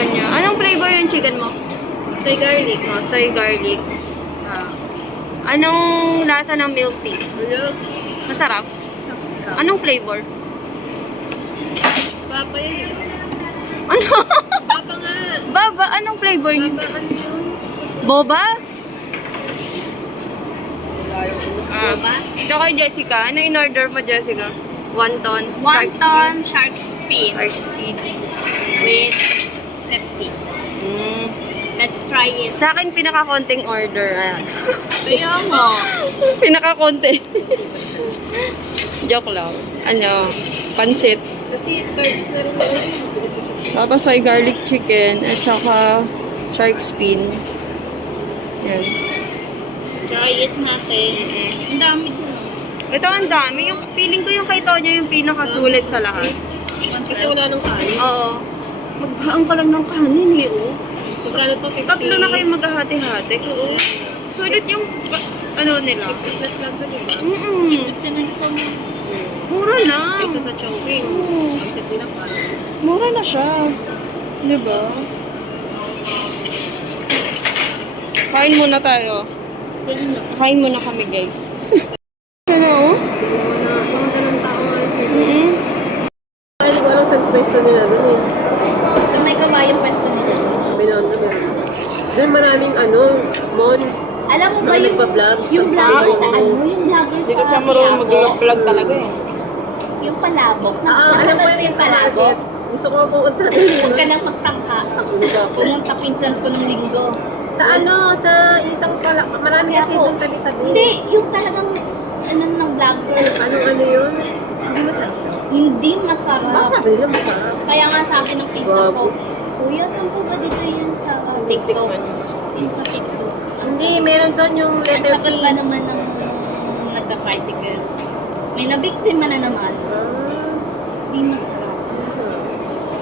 Tonya. Anong flavor yung chicken mo? Soy garlic. Oh, soy garlic. Anong lasa ng milk tea? Masarap? Anong flavor? Papa yun. Ano? Papa nga. Baba, anong flavor niyo? Papa ano yun? Boba? Boba? Ito kay Jessica. Ano in-order mo, Jessica? Wonton. Wonton shark fin Shark speed. with Pepsi. Let's try it. Sa akin, pinaka-konting order. Ayan. Kaya mo. Pinaka-konti. Joke lang. Ano, pansit. Kasi carbs na rin yun. Tapos ay garlic chicken at saka shark fin. Yan. Try it natin. Ang dami din. Ito ang dami. Yung feeling ko yung kay Tonya yung pinakasulit sa lahat. Kasi wala nang kanin. Oo. Magbaang ka lang ng kanin eh. Oh. Magkano to? 50? Tatlo na kayo maghahati-hati. Oo. Sulit yung ano nila. 50 plus lang to, diba? Mm-mm. Mura lang. Isa sa chowing. Oo. Isa din ang parang. Mura na siya. Diba? Kain muna tayo. Kain muna kami, guys. Ano? Pumunta ng tao nga siya. Mm-hmm. Hindi ko alam saan pwesto nila doon eh. Doon may kabayang pwesto nila. Binondo meron. Doon maraming mon. Alam mo ba Mga yung nagpa-vlog yung sa vlogger sa Facebook. yung vlogger Hindi sa ko siya marunong Quiapo, mag-vlog talaga eh. yung palabok. Alam ko yung palabok. Gusto ko pumunta doon. Huwag ka nang magtangka. Pumunta pinsan ko ng linggo. Sa sa isang marami kasi Quiapo. doon tabi-tabi. Hindi, yung talagang ng vlogger. Ano yun? Hindi masarap. Hindi masarap. Sabi nila masarap. Kaya nga sabi ng pinsan ko, Kuya, saan po ba dito yun sa TikTok? Yung sa TikTok. Hindi, meron doon yung Ang letter sagot P. ba naman ng nagka-tricycle? May nabiktima na naman. Hindi masarap.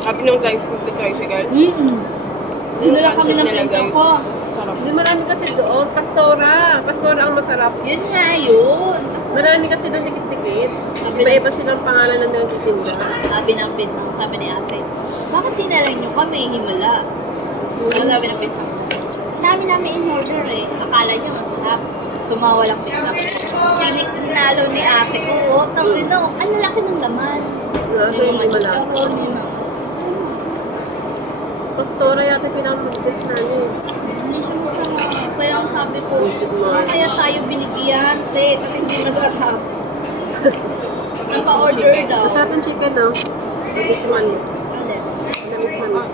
Sabi nung guys, mag-tricycle. Dinala kami ng Nila, pinsan guys. ko. Sarap. Hindi marami kasi doon. Pastora. Pastora ang masarap. Yun nga yun. Marami kasi doon tikit-tikit. Iba-iba silang pangalan ng nagtitinda. Sabi ng pinsan ko, sabi ni ate, bakit dinala nyo kami himala? Yung sabi ng pinsan ko, dami namin in order eh. Akala niya masarap. Tumawa lang pinsan ko. Tinalo ni ate ko, oh, ang laki ng laman. May mga chicharon, may mga... Pastora yata pinamagdas namin. Hindi siya masarap. Kaya ang sabi ko, Visit mo. kaya tayo binigyan, te, kasi hindi masarap. Ang pa-order daw. Masarap ang chicken, no? Pag-isuman mo. Namis-namis.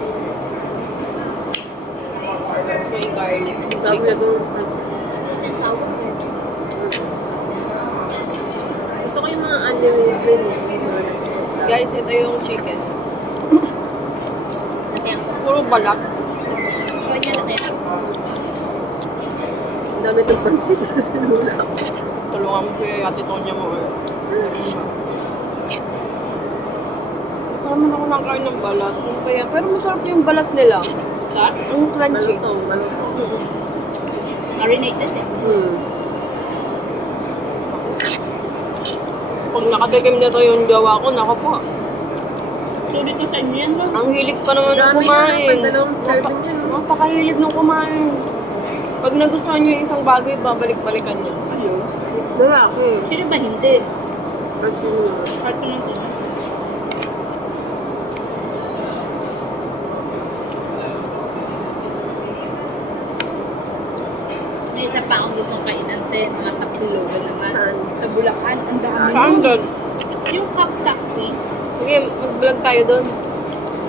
Soy garlic. Bago na doon. Gusto ko yung mga onions din. Guys, ito yung chicken. Kaya, Puro balat. kaya niya na kaya. Ang dami itong pansit. Tulungan mo si Ate Tonya mo. Parang man ako nakain ng balat. Ano ba yan? Pero masarap yung balat nila. Sarap? Ang crunchy. Malutong, malutong. Marinated eh. Pag nakatikim nito yung jowa ko, nako po. Sulit na sa inyo yan ba? Ang hilig pa naman ng Dami kumain. na, dalawang serving yan. Napakahilig ng kumain. Pag nagustuhan niyo yung isang bagay, babalik-balikan niyo. Lalaki. Sino ba hindi? Kasi Part ko lang sila. May isa pa akong gustong kainan din, mga tapsilogan naman. Saan? Sa Bulacan, ang dami. Saan doon? Yung cup taxi. Sige, mag-vlog tayo doon.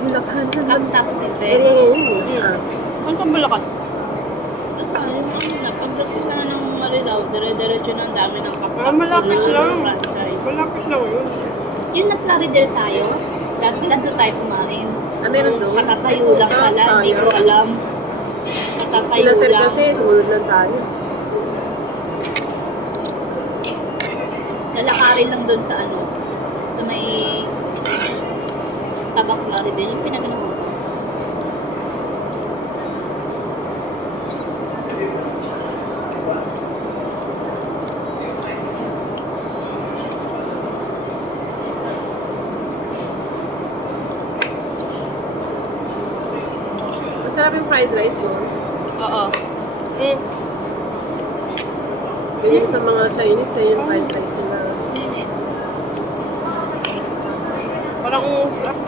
Bulacan. Cup taxi din. Area ngayon eh. Saan sa Bulacan? Saan? Yung ano na, pagdating sana ng Marilao, dire-diretso na ang dami ng cup taxi malapit na lang. franchise. Malapit lang yun. Yung nag-Plaridel tayo, dati tayo kumain. Meron doon? Katatayo lang pala, hindi ko alam. Katatayo Sila sir lang. kasi, sumunod lang tayo. Lalakarin lang doon sa ano, sa may tabang Plaridel, yung pinagano mo. Masarap yung fried rice mo. Oo. Ganyan sa mga Chinese eh, yung fried rice nila. Parang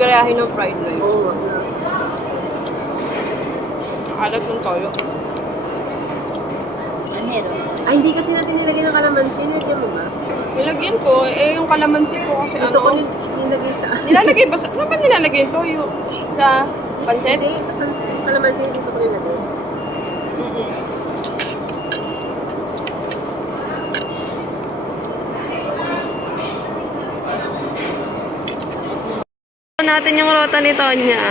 garahin ng fried rice. Oo nga. Alag ng toyo. Manhero. Ay, hindi kasi natin nilagay ng kalamansi. Nilagyan mo ba? Nilagyan ko, yung kalamansi ko kasi Ito ko nilagay sa... Nilalagay ba sa... Ano ba nilalagay yung toyo? Sa pansit? Hindi, sa pansit. Kalamansi dito ko nilagay. Natin yung rota ni Tonya.